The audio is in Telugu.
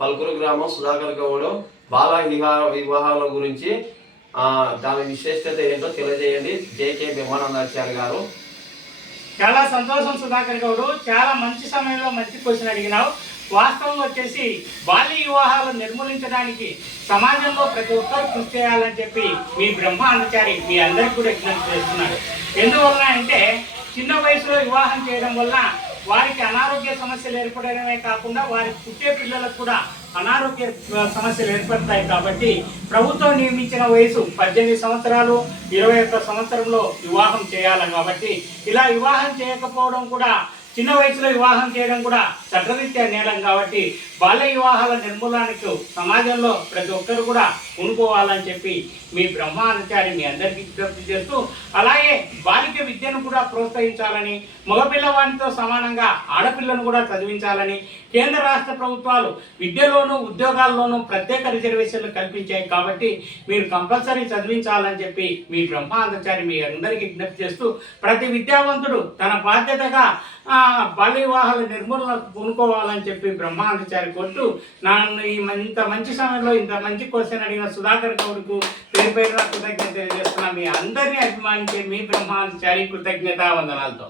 పలుకురు గ్రామం సుధాకర్ గౌడ్ బాల వివాహ వివాహాల గురించి ఆ, దాని విశేషత ఏంటో తెలియజేయండి. జేకే బ్రహ్మానందాచార్య గారు. చాలా సంతోషం సుధాకర్ గౌడు. చాలా మంచి సమయంలో మంచి క్వశ్చన్ అడిగినావు. వాస్తవం వచ్చేసి బాల్య వివాహాలు నిర్మూలించడానికి సమాజంలో ప్రతి ఒక్కరు కృషి చేయాలని చెప్పి మీ బ్రహ్మ మీ అందరికీ కూడా విజ్ఞప్తి చేస్తున్నాడు. ఎందువలన అంటే చిన్న వయసులో వివాహం చేయడం వల్ల వారికి ఆరోగ్య సమస్యలు ఏర్పడమే కాకుండా వారి పుట్టే పిల్లలకు కూడా అనారోగ్య సమస్యలు ఏర్పడతాయి కాబట్టి ప్రభుత్వం నియమించిన వయసు పద్దెనిమిది సంవత్సరాలు ఇరవై ఒక్క సంవత్సరంలో వివాహం చేయాలి కాబట్టి ఇలా వివాహం చేయకపోవడం కూడా చిన్న వయసులో వివాహం చేయడం కూడా చట్టరీత్యా నేరం కాబట్టి బాల్య వివాహాల నిర్మూలనకు సమాజంలో ప్రతి ఒక్కరు కూడా కొనుక్కోవాలని చెప్పి మీ బ్రహ్మానుచారి మీ అందరికీ విజ్ఞప్తి చేస్తూ అలాగే బాలిక విద్యను కూడా ప్రోత్సహించాలని మగపిల్లవాడితో సమానంగా ఆడపిల్లను కూడా చదివించాలని కేంద్ర రాష్ట్ర ప్రభుత్వాలు విద్యలోనూ ఉద్యోగాల్లోనూ ప్రత్యేక రిజర్వేషన్లు కల్పించాయి కాబట్టి మీరు కంపల్సరీ చదివించాలని చెప్పి మీ బ్రహ్మాందచారి మీ అందరికీ విజ్ఞప్తి చేస్తూ ప్రతి విద్యావంతుడు తన బాధ్యతగా బాల్య వివాహాల నిర్మూలన కొనుక్కోవాలని చెప్పి బ్రహ్మాందచారి కొట్టు నన్ను ఈ ఇంత మంచి సమయంలో ఇంత మంచి క్వశ్చన్ అడిగిన సుధాకర్ గౌడ్కు పేరు పేరు కృతజ్ఞత తెలియజేస్తున్నా. మీ అందరినీ అభిమానించే మీ బ్రహ్మాందచారి కృతజ్ఞత వందనాలతో